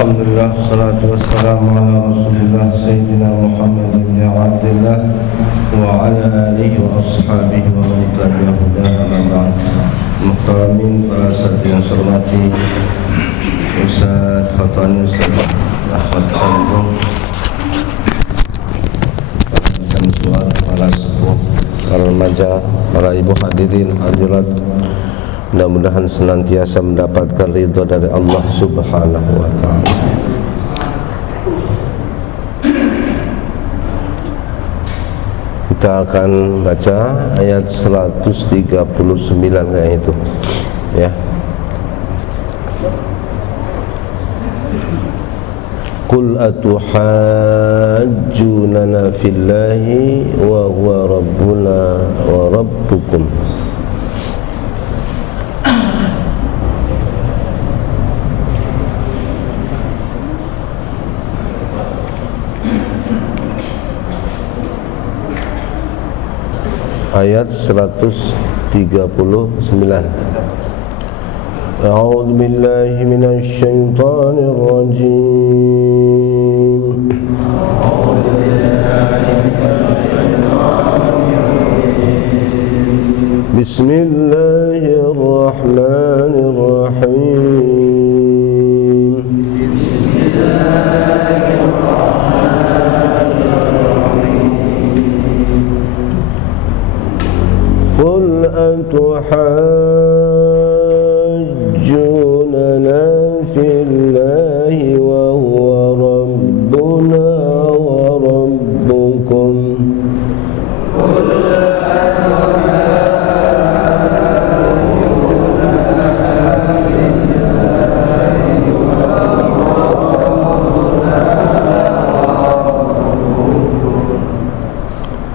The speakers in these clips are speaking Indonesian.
Alhamdulillah, salatu wassalamu ala rasulillah Sayyidina Muhammad bin Abdillah wa ala alihi wa ashabihi wa man tabi'ahu da'aman. Muhtaramin para sahabat yang saya hormati, Ustaz Fatani, Ustaz Ahmad Sambung, para sepuh, para remaja, para ibu hadirin hadirat, mudah-mudahan senantiasa mendapatkan ridha dari Allah Subhanahu wa ta'ala. Kita akan baca ayat 139 kayak itu, ya. Qul atuhajjunana fillahi wa huwa rabbuna wa rabbukum. Ayat 139. A'udzu billahi minasy syaithanir rajim. Bismillahirrahmanirrahim. Qul atuhajjunana fillahi wa huwa rabbuna wa rabbukum.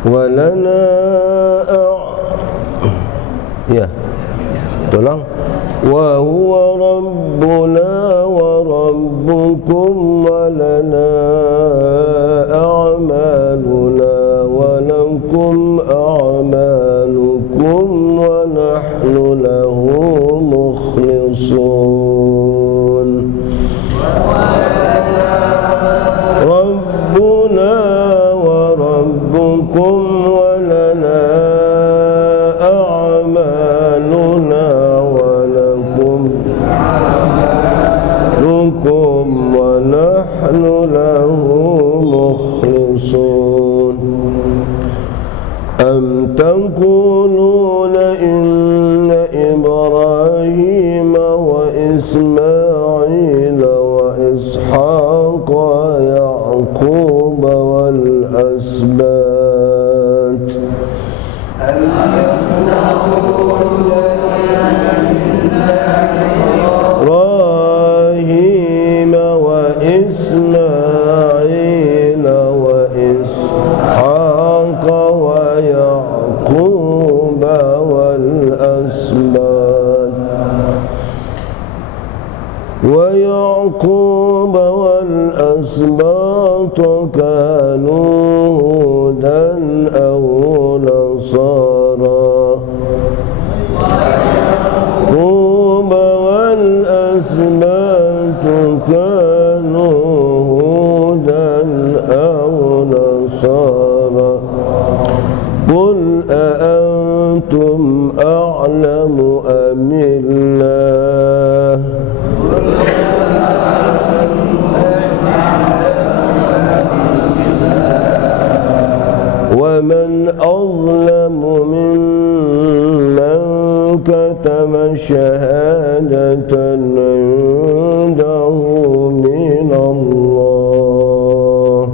Walana ya, tolong. Wa huwa rabbuna wa rabbukum wa lana a'maluna wa lakum a'malukum wa nahnu lahu mukhlisun. Rabbuna wa rabbukum wa lana a'maluna wa lakum wa nahnu lahu mukhlisun. Am taquluna inna Ibrahima wa Ismaila wa Ishaqa wa Yaquba wal asbat. Ibrahim wa Ismail wa Ishaq wa Yaqub wal asbat kanu hudan aw nasara. كانوا هودا أو نصارى. قل أأنتم أعلم أم الله ومن أظلم ممن كتم شهادة عنده من الله.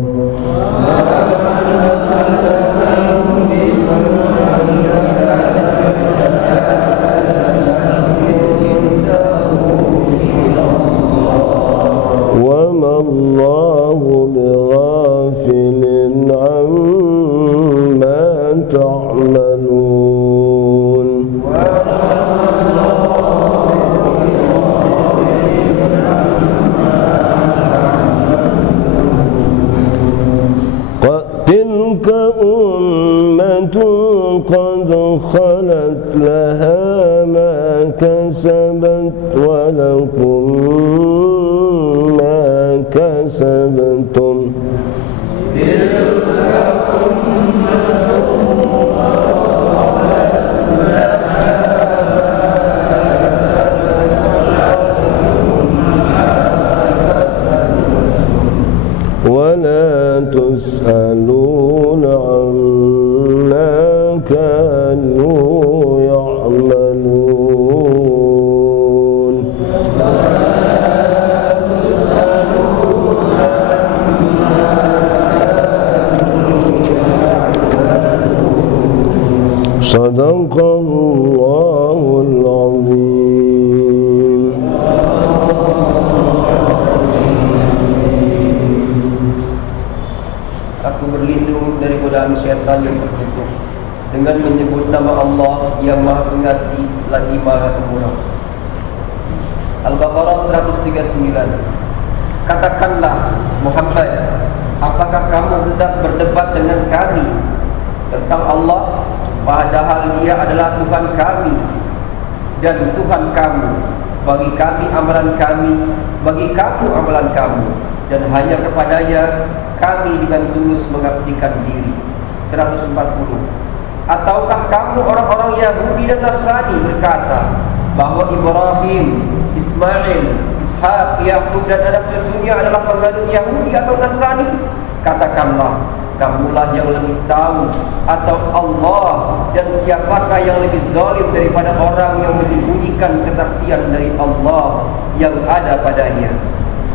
وما الله بغافل عما تعملون. تلك أمة قد خلت لها ما كسبت ولكم ما كسبتم ولا تسألون عما كانوا يعملون صدق الله العظيم. Aku berlindung dari godaan syaitan yang terkutuk dengan menyebut nama Allah yang Maha Pengasih lagi Maha Pemurah. Al-Baqarah 139. Katakanlah Muhammad, apakah kamu hendak berdebat dengan kami tentang Allah, padahal Dia adalah Tuhan kami dan Tuhan kamu? Bagi kami amalan kami, bagi kamu amalan kamu, dan hanya kepadanya kami dengan tulus mengabdikan diri. 140. Ataukah kamu orang-orang Yahudi dan Nasrani berkata bahwa Ibrahim, Ismail, Ishak, Yakub dan anak cucunya adalah penganut Yahudi atau Nasrani? Katakanlah, kamulah yang lebih tahu, atau Allah, dan siapakah yang lebih zalim daripada orang yang menyembunyikan kesaksian dari Allah yang ada padanya?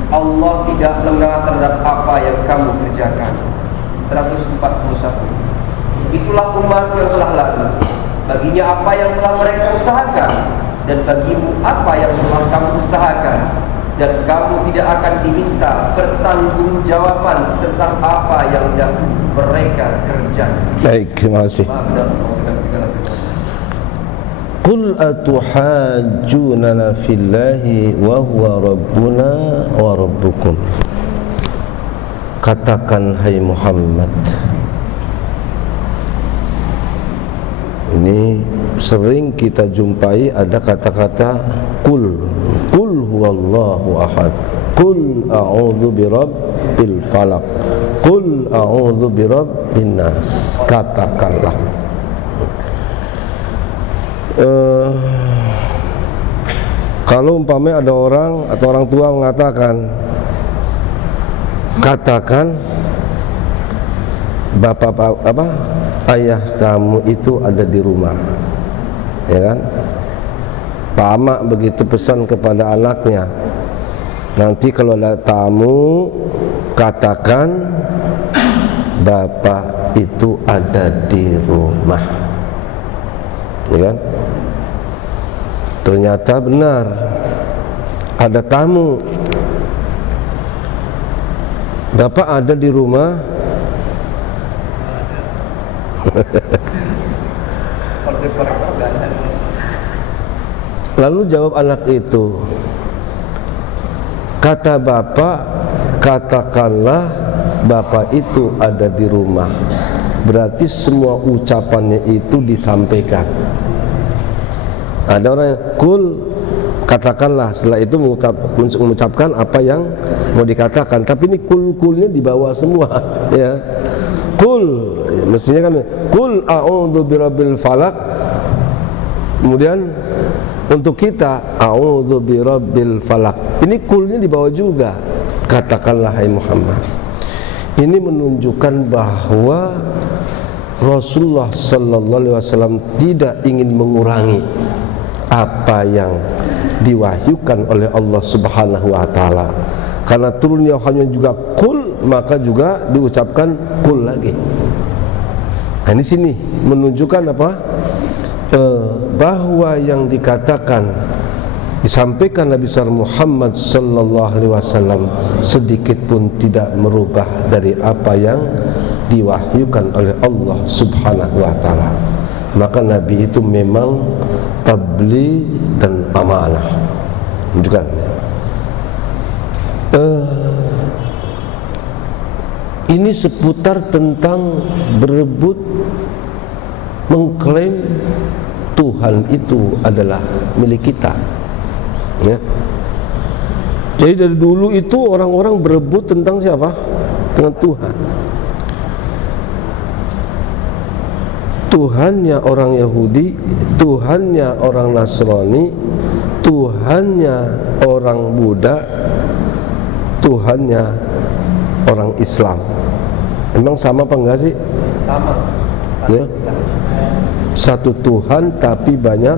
Allah tidak lengah terhadap apa yang kamu kerjakan. 141. Itulah umat yang telah lalu, baginya apa yang telah mereka usahakan, dan bagimu apa yang telah kamu usahakan, dan kamu tidak akan diminta pertanggungjawaban tentang apa yang dahulu mereka kerjakan. Baik, terima kasih. Qul atuhajjunana fillahi wa huwa rabbuna wa rabbukum. Katakan hai Muhammad. Ini sering kita jumpai ada kata-kata qul. Qul huwallahu ahad. Qul a'udzu birabbil falaq. Qul a'udzu birabbin nas. Katakanlah. Kalau umpamanya ada orang atau orang tua mengatakan, katakan bapak ayah kamu itu ada di rumah, ya kan? Pak Amak begitu pesan kepada anaknya, nanti kalau ada tamu katakan bapak itu ada di rumah, ya kan? Ternyata benar ada tamu, bapak ada di rumah. Lalu jawab anak itu, kata bapak, katakanlah bapak itu ada di rumah. Berarti semua ucapannya itu disampaikan. Ada orang yang kul, katakanlah, setelah itu mengucapkan apa yang mau dikatakan. Tapi ini kul-kulnya dibawa semua, ya. Kul, mestinya kan kul a'udzu birabbil falaq. Kemudian untuk kita a'udzu birabbil falaq. Ini kulnya dibawa juga. Katakanlah hai Muhammad. Ini menunjukkan bahwa Rasulullah sallallahu alaihi wasallam tidak ingin mengurangi apa yang diwahyukan oleh Allah Subhanahu wa taala. Karena turunnya hanya juga kul, maka juga diucapkan kul lagi. Nah, di sini menunjukkan apa? Bahwa yang dikatakan disampaikan Nabi besar Muhammad sallallahu alaihi wasallam sedikit pun tidak merubah dari apa yang diwahyukan oleh Allah Subhanahu wa taala. Maka Nabi itu memang tabligh dan amanah. Menunjukkan ini seputar tentang berebut mengklaim Tuhan itu adalah milik kita, ya. Jadi dari dulu itu orang-orang berebut tentang siapa? Dengan Tuhan. Tuhannya orang Yahudi, Tuhannya orang Nasrani, Tuhannya orang Buddha, Tuhannya orang Islam. Emang sama apa enggak sih? Sama. Ya. Satu Tuhan tapi banyak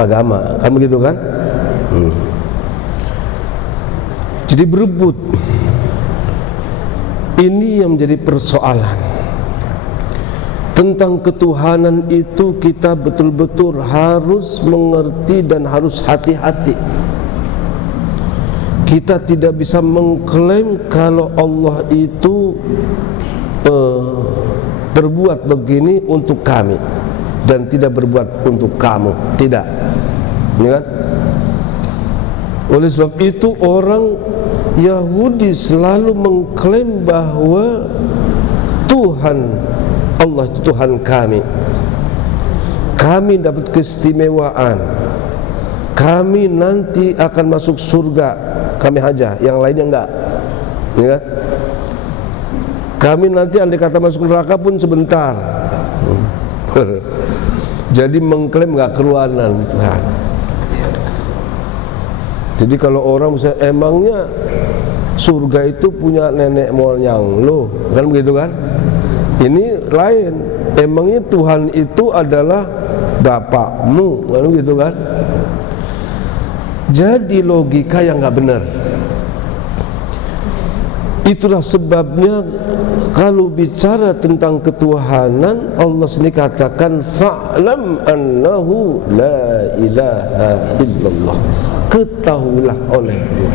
agama, kan begitu kan? Jadi berebut. Ini yang menjadi persoalan. Tentang ketuhanan itu kita betul-betul harus mengerti dan harus hati-hati. Kita tidak bisa mengklaim kalau Allah itu berbuat begini untuk kami dan tidak berbuat untuk kamu. Tidak, ya kan? Oleh sebab itu orang Yahudi selalu mengklaim bahwa Tuhan Allah itu Tuhan kami. Kami dapat keistimewaan. Kami nanti akan masuk surga. Kami aja, yang lainnya enggak. Ya kan? Kami nanti andai kata masuk neraka pun sebentar. Jadi mengklaim enggak keruanan Tuhan. Jadi kalau orang bisa, emangnya surga itu punya nenek moyang lo, kan begitu kan? Ini lain. Emangnya Tuhan itu adalah bapakmu, kan begitu kan? Jadi logika yang nggak benar. Itulah sebabnya kalau bicara tentang ketuhanan, Allah sendiri katakan fa'lam annahu la ilaha illallah. Ketahuilah olehmu.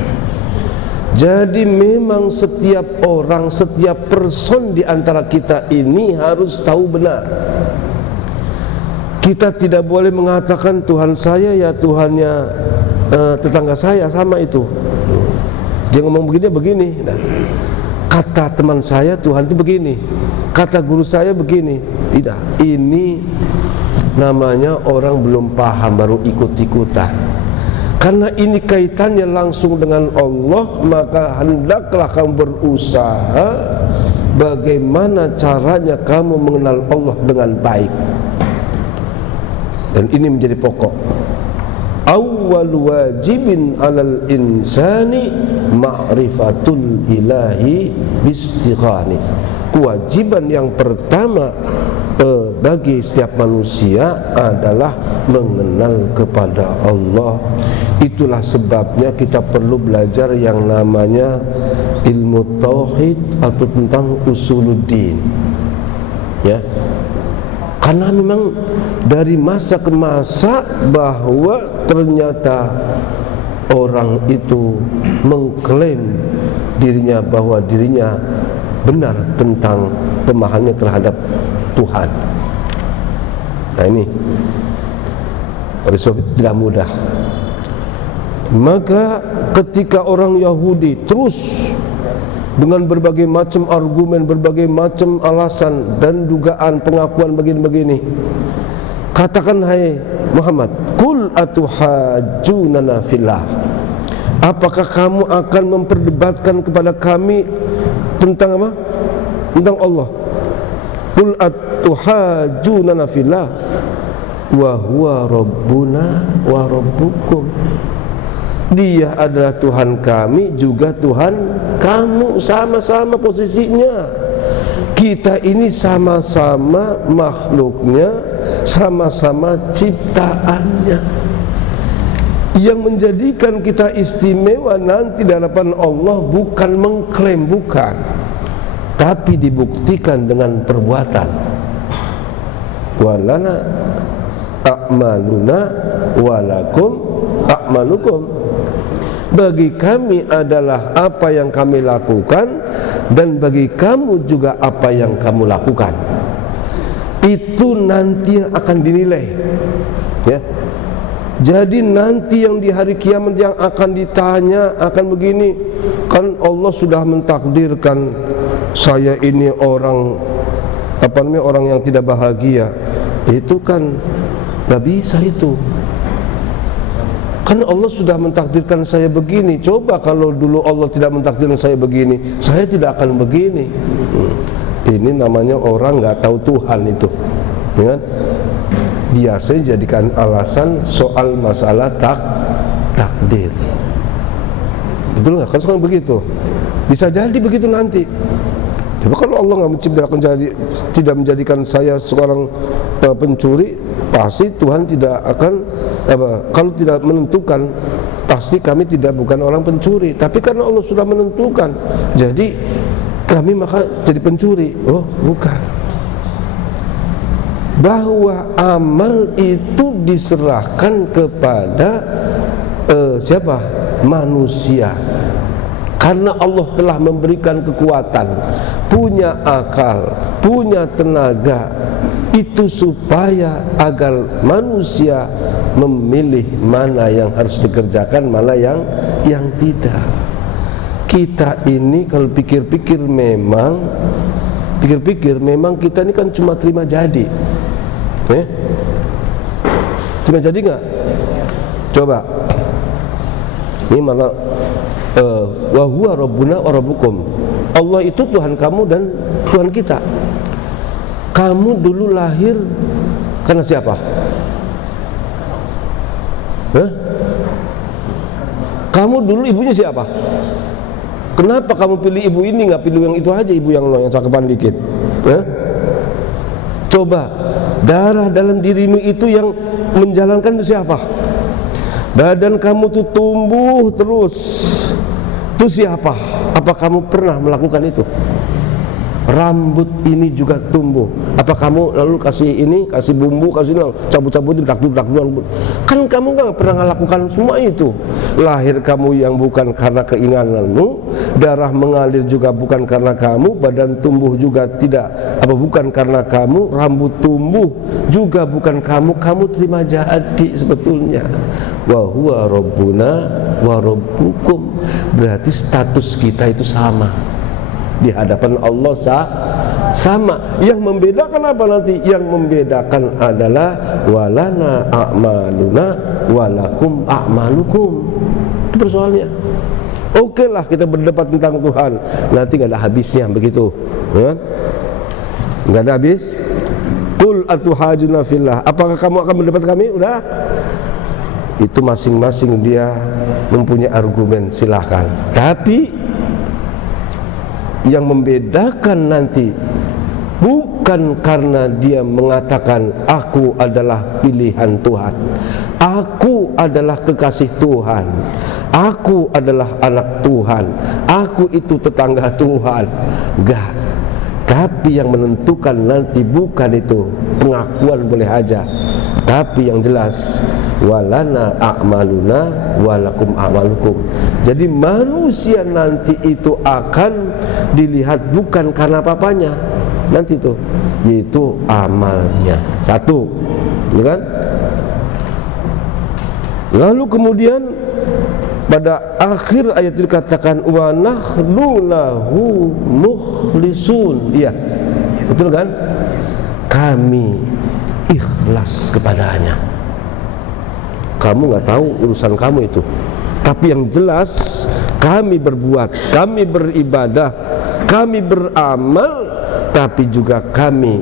Jadi memang setiap orang, setiap person di antara kita ini harus tahu benar. Kita tidak boleh mengatakan Tuhan saya ya Tuhannya tetangga saya, sama itu. Dia ngomong begini. Nah, kata teman saya Tuhan itu begini, kata guru saya begini. Tidak, ini namanya orang belum paham, baru ikut-ikutan. Karena ini kaitannya langsung dengan Allah, maka hendaklah kamu berusaha bagaimana caranya kamu mengenal Allah dengan baik. Dan ini menjadi pokok. Awwal wajibin 'alal insani ma'rifatul ilahi bistighani. Kewajiban yang pertama bagi setiap manusia adalah mengenal kepada Allah. Itulah sebabnya kita perlu belajar yang namanya ilmu tauhid atau tentang usuluddin. Ya. Karena memang dari masa ke masa bahwa ternyata orang itu mengklaim dirinya bahwa dirinya benar tentang pemahamannya terhadap Tuhan. Nah ini oleh sebab itu tidak mudah. Maka ketika orang Yahudi terus dengan berbagai macam argumen, berbagai macam alasan dan dugaan pengakuan begini-begini, katakan hai Muhammad, qul atuhajjunana fillah. Apakah kamu akan memperdebatkan kepada kami tentang apa? Tentang Allah. Qul atuhajjunana fillah wa huwa rabbuna wa rabbukum. Dia adalah Tuhan kami, juga Tuhan kamu, sama-sama posisinya. Kita ini sama-sama makhluknya, sama-sama ciptaannya. Yang menjadikan kita istimewa nanti di hadapan Allah bukan mengklaim, bukan, tapi dibuktikan dengan perbuatan. Walana a'maluna walakum a'malukum. Bagi kami adalah apa yang kami lakukan, dan bagi kamu juga apa yang kamu lakukan. Itu nanti yang akan dinilai, ya. Jadi nanti yang di hari kiamat yang akan ditanya akan begini, kan Allah sudah mentakdirkan saya ini orang orang yang tidak bahagia. Itu kan nggak bisa itu. Kan Allah sudah mentakdirkan saya begini. Coba kalau dulu Allah tidak mentakdirkan saya begini, saya tidak akan begini. Ini namanya orang nggak tahu Tuhan itu, ya kan? Biasanya jadikan alasan soal masalah takdir. Betul nggak? Kan sekarang begitu. Bisa jadi begitu nanti. Tapi kalau Allah nggak menciptakan tidak menjadikan saya seorang pencuri, pasti Tuhan tidak akan kalau tidak menentukan, pasti kami bukan orang pencuri. Tapi karena Allah sudah menentukan, jadi kami maka jadi pencuri. Oh, bukan. Bahwa amal itu diserahkan kepada siapa? Manusia. Karena Allah telah memberikan kekuatan, punya akal, punya tenaga, itu supaya agar manusia memilih mana yang harus dikerjakan, mana yang tidak. Kita ini kalau pikir-pikir memang kita ini kan cuma terima jadi. Terima jadi nggak? Coba. Ini mana? Wa huwa rabbuna wa rabbukum. Allah itu Tuhan kamu dan Tuhan kita. Kamu dulu lahir karena siapa? Kamu dulu ibunya siapa? Kenapa kamu pilih ibu ini, nggak pilih yang itu aja, ibu yang cakepan dikit? Coba, darah dalam dirimu itu yang menjalankan itu siapa? Badan kamu tuh tumbuh terus, itu siapa? Apa kamu pernah melakukan itu? Rambut ini juga tumbuh. Apa kamu lalu kasih bumbu, kasih cabut-cabutin dakduk. Kan kamu nggak pernah melakukan semua itu. Lahir kamu yang bukan karena keinginanmu, darah mengalir juga bukan karena kamu, badan tumbuh juga bukan karena kamu, rambut tumbuh juga bukan kamu. Kamu terima jadi sebetulnya. Wa huwa rabbuna wa rabbukum. Berarti status kita itu sama di hadapan Allah sama. Yang membedakan apa nanti? Yang membedakan adalah walana a'maluna walakum a'malukum. Itu persoalannya. Oke lah kita berdebat tentang Tuhan, nanti gak ada habisnya begitu, ya? Gak ada habis. Qul atuhajuna fillah. Apakah kamu akan berdebat kami? Udah. Itu masing-masing dia mempunyai argumen, silahkan. Tapi yang membedakan nanti bukan karena dia mengatakan aku adalah pilihan Tuhan, aku adalah kekasih Tuhan, aku adalah anak Tuhan, aku itu tetangga Tuhan. Enggak. Tapi yang menentukan nanti bukan itu. Pengakuan boleh aja, tapi yang jelas walana a'maluna walakum a'malukum. Jadi manusia nanti itu akan dilihat bukan karena apa-apanya nanti itu, yaitu amalnya. Satu, ya kan? Lalu kemudian pada akhir ayat dikatakan wa nahnu lahu mukhlisun. Iya, betul kan? Kami ikhlas kepadanya. Kamu nggak tahu urusan kamu itu, tapi yang jelas kami berbuat, kami beribadah, kami beramal, tapi juga kami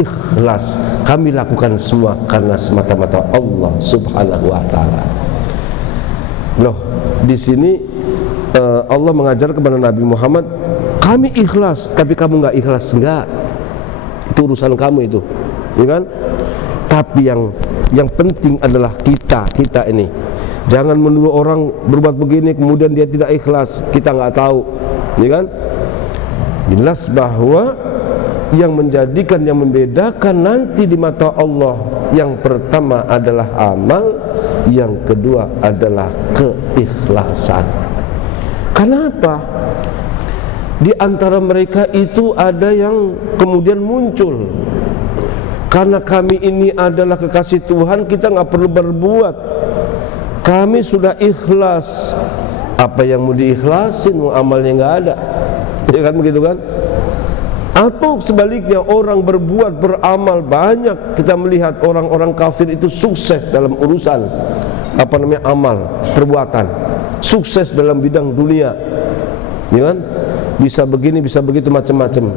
ikhlas. Kami lakukan semua karena semata-mata Allah Subhanahu wa taala. Loh, di sini Allah mengajar kepada Nabi Muhammad, kami ikhlas, tapi kamu nggak ikhlas, enggak. Itu urusan kamu itu, ya kan? Tapi yang penting adalah kita ini. Jangan menuduh orang berbuat begini kemudian dia tidak ikhlas, kita nggak tahu, ya kan? Jelas bahwa yang menjadikan, yang membedakan nanti di mata Allah, yang pertama adalah amal, yang kedua adalah keikhlasan. Kenapa? Di antara mereka itu ada yang kemudian muncul, karena kami ini adalah kekasih Tuhan, kita nggak perlu berbuat, kami sudah ikhlas. Apa yang mau diikhlasin, amalnya nggak ada, ya kan begitu kan? Atau sebaliknya, orang berbuat beramal banyak. Kita melihat orang-orang kafir itu sukses dalam urusan amal, perbuatan, sukses dalam bidang dunia, ya kan? Bisa begini, bisa begitu, macam-macam.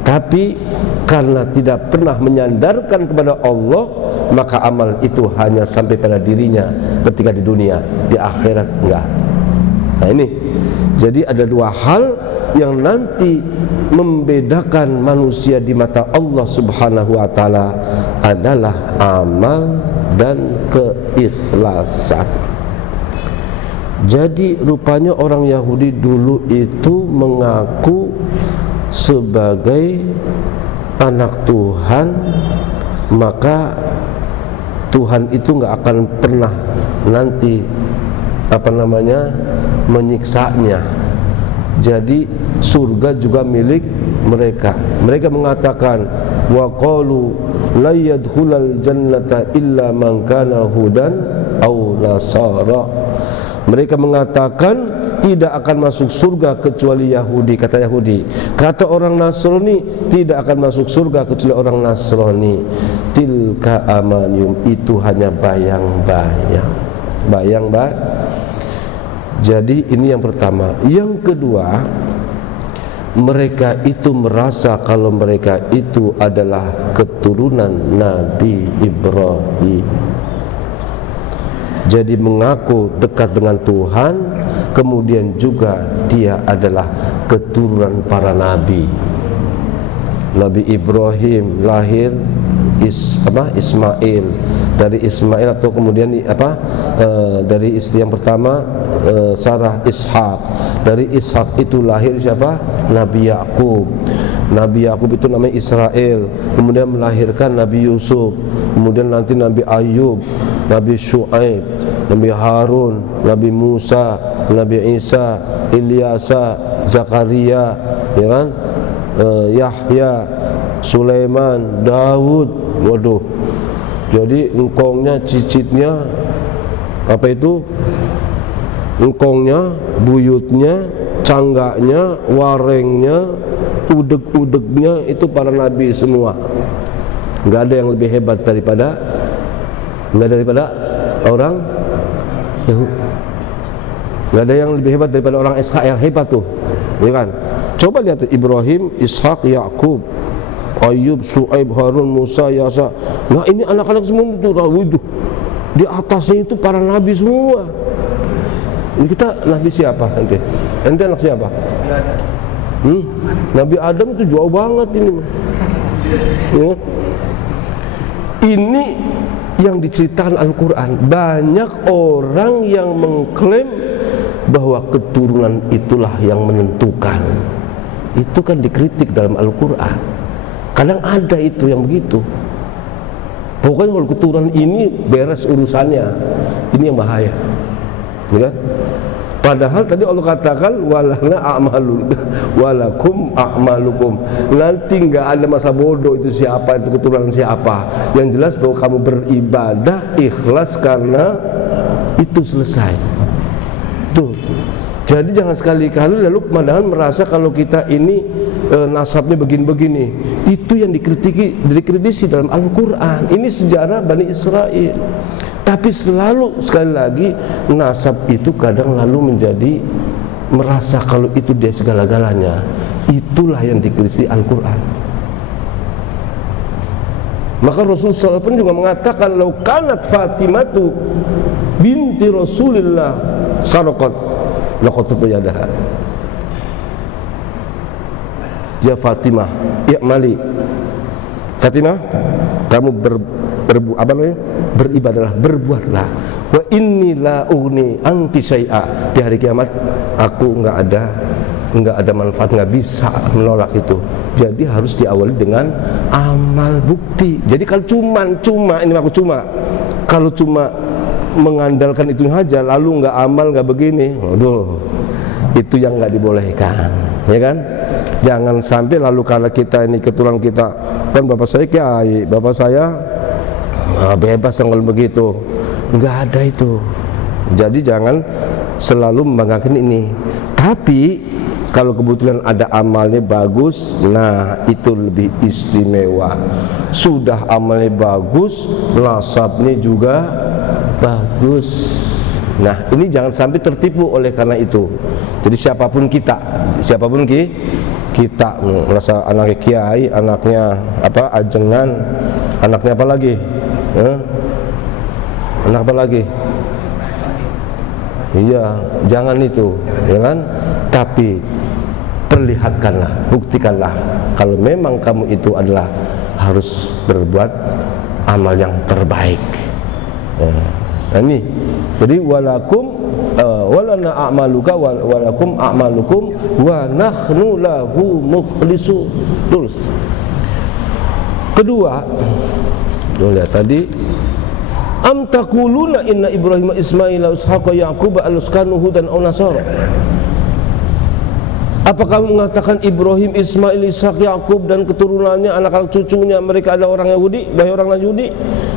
Tapi karena tidak pernah menyandarkan kepada Allah, maka amal itu hanya sampai pada dirinya ketika di dunia, di akhirat enggak. Nah ini, jadi ada dua hal yang nanti membedakan manusia di mata Allah Subhanahu wa ta'ala adalah amal dan keikhlasan. Jadi rupanya orang Yahudi dulu itu mengaku sebagai anak Tuhan, maka Tuhan itu nggak akan pernah nanti menyiksanya. Jadi surga juga milik mereka. Mereka mengatakan wa qalu la yadkhulal jannata illa man kana hudan aw nasara. Mereka mengatakan tidak akan masuk surga kecuali Yahudi, kata Yahudi. Kata orang Nasrani tidak akan masuk surga kecuali orang Nasrani. Tilka amanium, itu hanya bayang-bayang. Jadi ini yang pertama. Yang kedua, mereka itu merasa kalau mereka itu adalah keturunan Nabi Ibrahim. Jadi mengaku dekat dengan Tuhan, kemudian juga dia adalah keturunan para nabi. Nabi Ibrahim lahir Ismail, dari Ismail atau kemudian dari istri yang pertama Sarah, Ishak. Dari Ishak itu lahir siapa? Nabi Yakub. Nabi Yakub itu namanya Israel, kemudian melahirkan Nabi Yusuf, kemudian nanti Nabi Ayub, Nabi Syuaib, Nabi Harun, Nabi Musa, Nabi Isa, Ilyasa, Zakaria, ya kan? Yahya, Sulaiman, Daud. Waduh. Jadi engkongnya, cicitnya apa itu? Engkongnya, buyutnya, canggaknya, warengnya, udeg-udegnya itu para nabi semua. Enggak ada yang lebih hebat daripada orang Yahudi. Enggak ada yang lebih hebat daripada orang Israel, hebat tuh, ya kan? Coba lihat Ibrahim, Ishak, Yakub, Ayub, Syuaib, Harun, Musa, Yasa. Nah ini anak-anak semua itu di atasnya itu para nabi semua. Ini kita nabi siapa ente? Ente anak siapa? Nabi Adam itu jauh banget ini. Ya. Ini yang diceritakan Al-Quran. Banyak orang yang mengklaim bahwa keturunan itulah yang menentukan. Itu kan dikritik dalam Al-Quran. Kadang ada itu yang begitu. Pokoknya kalau keturunan ini beres urusannya. Ini yang bahaya, ya kan? Padahal tadi Allah katakan walana a'malu walakum a'malukum. Nanti enggak ada masa bodoh itu siapa, itu keturunan siapa. Yang jelas bahwa kamu beribadah ikhlas karena itu selesai. Tuh. Jadi jangan sekali-kali lalu padahal merasa kalau kita ini nasabnya begini-begini. Itu yang dikritisi dalam Al-Qur'an. Ini sejarah Bani Israel. Tapi selalu sekali lagi nasab itu kadang lalu menjadi merasa kalau itu dia segala-galanya. Itulah yang dikritisi Al-Quran. Maka Rasulullah SAW juga mengatakan lau kanat Fatimatu binti Rasulillah saraqat laqattu yadaha. Ya Fatimah, i'mali. Fatimah, kamu beribadahlah, berbuatlah. Wa inni la ughni anki syai'a. Di hari kiamat aku enggak ada manfaat, enggak bisa menolak itu. Jadi harus diawali dengan amal bukti. Jadi kalau kalau cuma mengandalkan itu saja lalu enggak amal, enggak begini, waduh, itu yang enggak dibolehkan, ya kan? Jangan sampai lalu karena kita ini keturunan kita, kan bapak saya kiai, bapak saya bebas kalau begitu, enggak ada itu. Jadi jangan selalu membanggakan ini. Tapi kalau kebetulan ada amalnya bagus, nah itu lebih istimewa. Sudah amalnya bagus, nasabnya juga bagus. Nah, ini jangan sampai tertipu oleh karena itu. Jadi siapapun kita merasa anaknya kiai, anaknya apa ajengan, anaknya apa lagi? Anak apa lagi? Iya, jangan itu, jangan. Tapi perlihatkanlah, buktikanlah kalau memang kamu itu adalah harus berbuat amal yang terbaik. Nah, ini. Jadi walakum walana a'maluka walakum a'malukum wa nahnu lahu mukhlisun. Terus. Kedua, lihat tadi am taquluna inna Ibrahim Ismail Ishaq Yaqub al-askanu hudan aw nasara. Apakah kamu mengatakan Ibrahim, Ismail, Ishak, Yakub dan keturunannya, anak-anak cucunya mereka adalah orang Yahudi, bahwa orang Yahudi?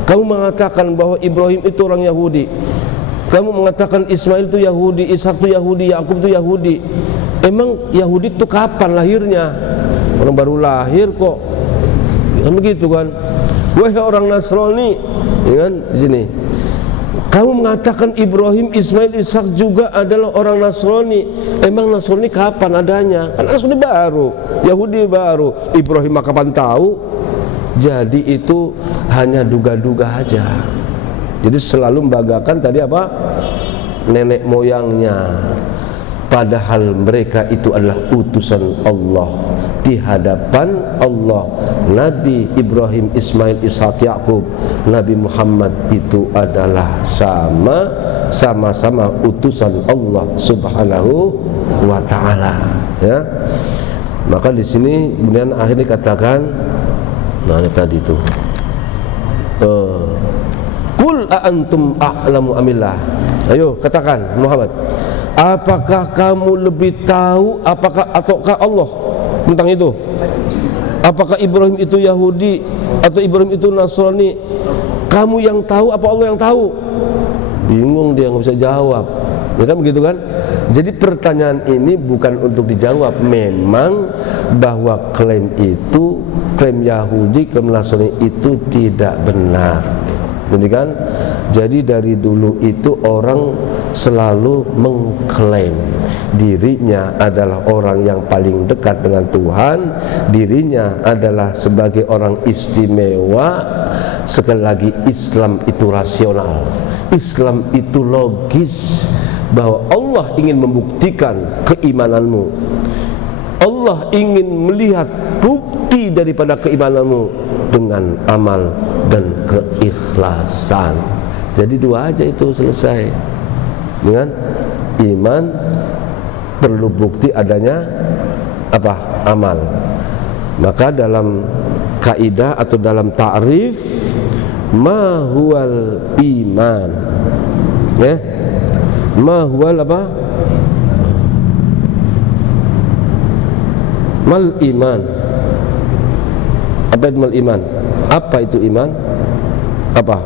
Kamu mengatakan bahwa Ibrahim itu orang Yahudi. Kamu mengatakan Ismail itu Yahudi, Ishak itu Yahudi, Yakub itu Yahudi. Emang Yahudi itu kapan lahirnya? Orang baru lahir kok. Kan begitu kan? Wahai orang Nasrani, ya kan di sini. Kamu mengatakan Ibrahim, Ismail, Ishak juga adalah orang Nasrani. Emang Nasrani kapan adanya? Kan Nasrani baru, Yahudi baru. Ibrahim kapan tahu? Jadi itu hanya duga-duga aja. Jadi selalu membanggakan tadi apa? Nenek moyangnya. Padahal mereka itu adalah utusan Allah di hadapan Allah. Nabi Ibrahim, Ismail, Ishak, Yakub, Nabi Muhammad itu adalah sama-sama utusan Allah Subhanahu wa taala, ya. Maka di sini kemudian akhirnya katakan, nah ini tadi itu. Qul a antum a'lamu amillah. Ayo katakan Muhammad, apakah kamu lebih tahu ataukah Allah tentang itu? Apakah Ibrahim itu Yahudi atau Ibrahim itu Nasrani? Kamu yang tahu apa Allah yang tahu? Bingung dia, nggak bisa jawab. Ya kan begitu kan? Jadi pertanyaan ini bukan untuk dijawab. Memang bahwa klaim Yahudi, klaim Nasrani itu tidak benar. Jadi kan? Jadi dari dulu itu orang selalu mengklaim dirinya adalah orang yang paling dekat dengan Tuhan, dirinya adalah sebagai orang istimewa. Sekali lagi, Islam itu rasional, Islam itu logis, bahwa Allah ingin membuktikan keimananmu, Allah ingin melihat bukti daripada keimananmu dengan amal dan keikhlasan. Jadi dua aja itu selesai. Dengan iman perlu bukti adanya apa? Amal. Maka dalam kaidah atau dalam ta'rif ma huwal iman, ya, ma huwal apa? Mal iman. Apa itu mal iman? Apa itu iman? Apa?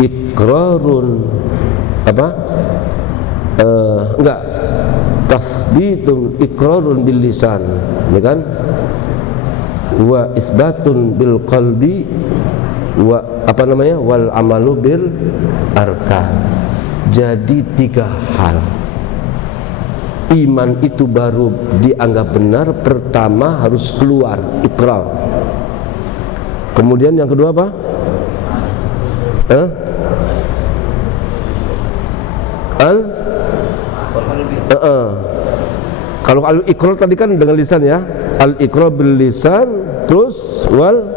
Iqrarun apa? Enggak. Tasbitun iqrarun bil lisan, ya kan? Wa isbatun bil qalbi wa apa namanya? Wal amalu bil arkan. Jadi tiga hal. Iman itu baru dianggap benar. Pertama harus keluar, ikrar. Kemudian yang kedua apa? Kalau al-iqrar tadi kan dengan lisan, ya. Al-iqrar bil lisan, terus wal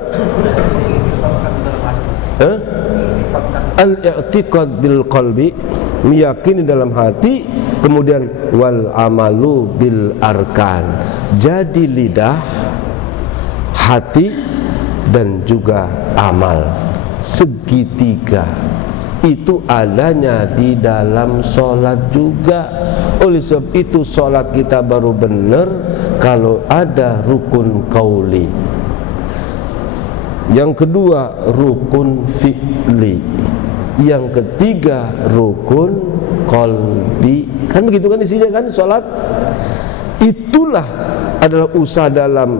al-i'tiqad bil qalbi, meyakini dalam hati, kemudian wal amalu bil arkan. Jadi lidah, hati dan juga amal, segitiga itu adanya di dalam sholat juga. Oleh sebab itu sholat kita baru benar kalau ada rukun qauli. Yang kedua rukun fi'li. Yang ketiga rukun qalbi. Kan begitu kan isinya kan sholat. Itulah adalah usaha dalam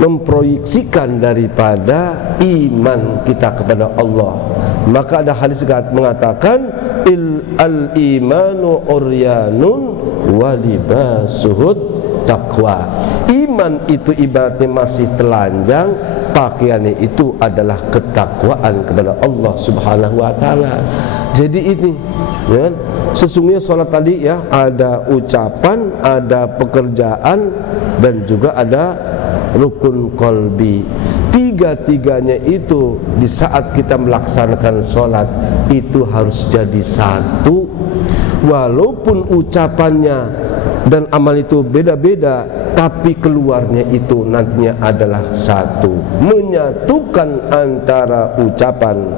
memproyeksikan daripada iman kita kepada Allah. Maka ada hadis mengatakan al-imanu uryanun wa libasuhut taqwa. Iman itu ibaratnya masih telanjang, pakaiannya itu adalah ketakwaan kepada Allah Subhanahu wa taala. Jadi ini ya, sesungguhnya salat tadi ya ada ucapan, ada pekerjaan, dan juga ada rukun qalbi. Tiga-tiganya itu di saat kita melaksanakan sholat itu harus jadi satu. Walaupun ucapannya dan amal itu beda-beda, tapi keluarnya itu nantinya adalah satu, menyatukan antara ucapan,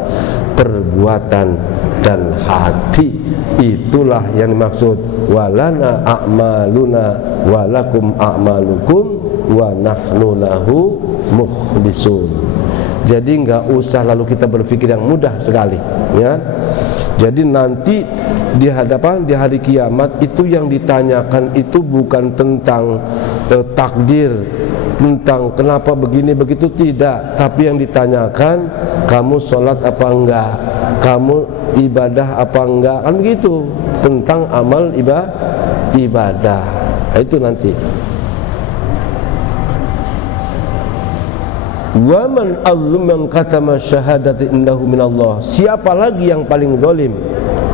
perbuatan, dan hati. Itulah yang dimaksud walana a'maluna walakum a'malukum wa nahnu lahu mukhlisun. Jadi enggak usah lalu kita berpikir yang mudah sekali ya. Jadi nanti di hadapan di hari kiamat itu yang ditanyakan itu bukan tentang takdir, tentang kenapa begini begitu, tidak, tapi yang ditanyakan kamu sholat apa enggak, kamu ibadah apa enggak, kan begitu, tentang amal ibadah. Nah, itu nanti. Wa man azlam katama syahadati indahu minallah. Siapa lagi yang paling zalim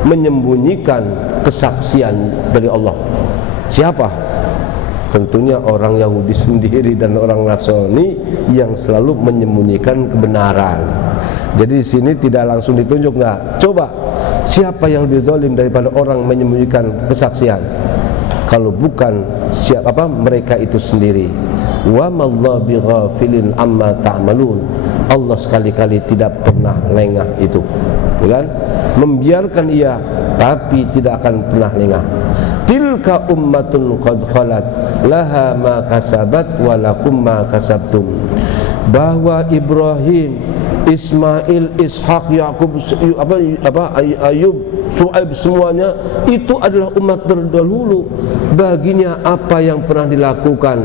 menyembunyikan kesaksian dari Allah? Siapa? Tentunya orang Yahudi sendiri dan orang Nasrani yang selalu menyembunyikan kebenaran. Jadi di sini tidak langsung ditunjuk, enggak. Coba siapa yang lebih zalim daripada orang menyembunyikan kesaksian? Kalau bukan siapa mereka itu sendiri. Wa mallahu bighafilin amma ta'malun. Allah sekali-kali tidak pernah lengah itu, kan? Membiarkan ia, tapi tidak akan pernah lengah. Tilka ummatun qad khalat laha ma kasabat wa lakum ma kasabtum. Bahwa Ibrahim, Ismail, Ishak, Yakub, Ayub, Shu'aib, semuanya itu adalah umat terdahulu. Baginya apa yang pernah dilakukan,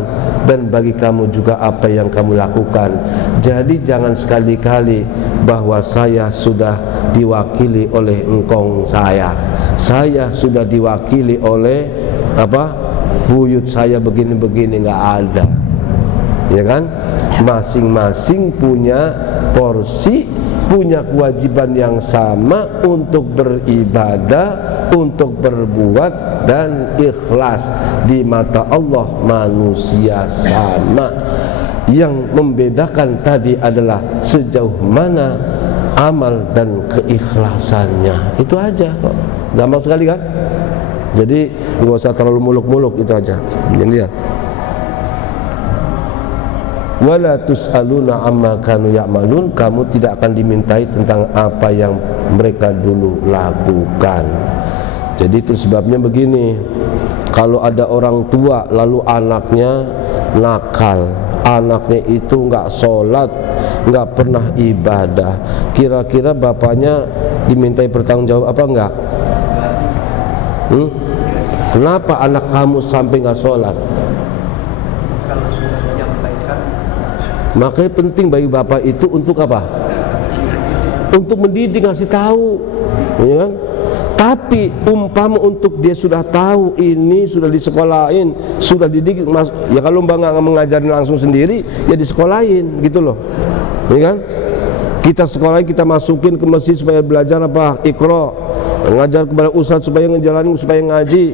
dan bagi kamu juga apa yang kamu lakukan. Jadi jangan sekali-kali bahwa saya sudah diwakili oleh engkong saya sudah diwakili oleh buyut saya begini-begini, nggak ada, ya kan? Masing-masing punya porsi, punya kewajiban yang sama untuk beribadah, untuk berbuat dan ikhlas. Di mata Allah manusia sama. Yang membedakan tadi adalah sejauh mana amal dan keikhlasannya. Itu aja kok, gampang sekali kan? Jadi nggak usah terlalu muluk-muluk, itu aja. Jadi lihat, wala tus'aluna amma kanu ya'malun. Kamu tidak akan dimintai tentang apa yang mereka dulu lakukan. Jadi itu sebabnya begini, kalau ada orang tua lalu anaknya nakal, anaknya itu nggak sholat, nggak pernah ibadah, kira-kira bapaknya dimintai bertanggung jawab apa enggak? Kenapa anak kamu sampai nggak sholat? Makanya penting bagi bapak itu untuk apa? Untuk mendidik, ngasih tahu, ya kan? Tapi umpama untuk dia sudah tahu ini, sudah disekolahin, sudah dididik, ya kalau mbak nggak mengajarin langsung sendiri, ya disekolahin gitu loh, ya kan? Kita sekolahin, kita masukin ke masjid supaya belajar Iqra, ngajar kepada ustadz supaya ngejalanin, supaya ngaji,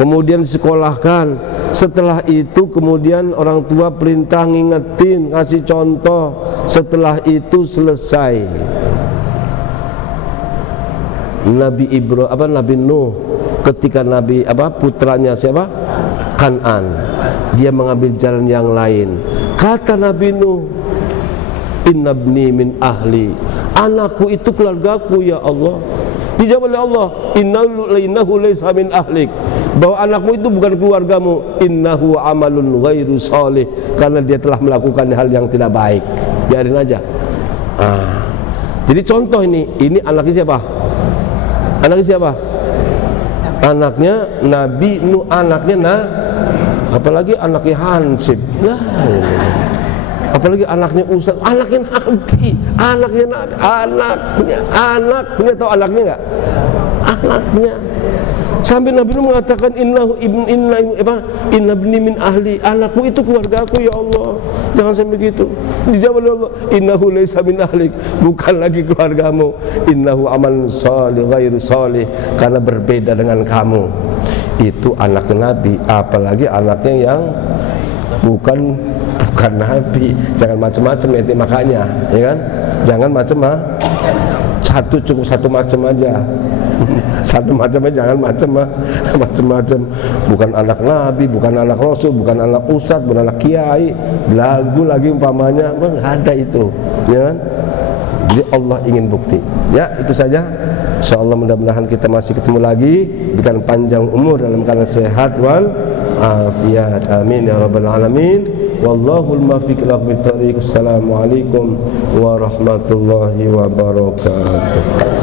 kemudian disekolahkan. Setelah itu kemudian orang tua perintah ngingetin, ngasih contoh. Setelah itu selesai. Nabi Nabi Nuh, ketika putranya siapa? Kan'an, dia mengambil jalan yang lain. Kata Nabi Nuh, innabni min ahli, anakku itu keluargaku ya Allah. Dijawab oleh Allah, innahu laysa min ahlik, bahwa anakmu itu bukan keluargamu, innahu amalun ghairu sholih, karena dia telah melakukan hal yang tidak baik. Biarin aja. Jadi contoh ini anaknya siapa? Anaknya siapa? Anaknya Nabi Nuh, anaknya apalagi anaknya Hansip. Apalagi anaknya ustaz, anaknya Nabi, anaknya tahu anaknya enggak? Anaknya. Sampai Nabi itu mengatakan inna ibni min ahli, anakku itu keluargaku ya Allah. Jangan sampai gitu. Dijawab oleh Allah, innahu laisa min ahlik, bukan lagi keluargamu. Innahu amal salih ghairu salih, karena berbeda dengan kamu. Itu anak Nabi, apalagi anaknya yang bukan Nabi. Jangan macam-macam itu makanya, ya kan? Jangan macam-macam. Cukup satu macam aja. Satu macam aja, jangan macam-macam. Bukan anak Nabi, bukan anak Rasul, bukan anak ustadz, bukan anak kiai, belagu lagi umpamanya, nggak ada itu, ya kan? Jadi Allah ingin bukti. Ya, itu saja. Insyaallah mudah-mudahan kita masih ketemu lagi, berikan panjang umur dalam keadaan sehat wal afiat. Amin ya rabbal alamin. Wallahul muwaffiq ila aqwamit thoriq. Assalamualaikum warahmatullahi wabarakatuh.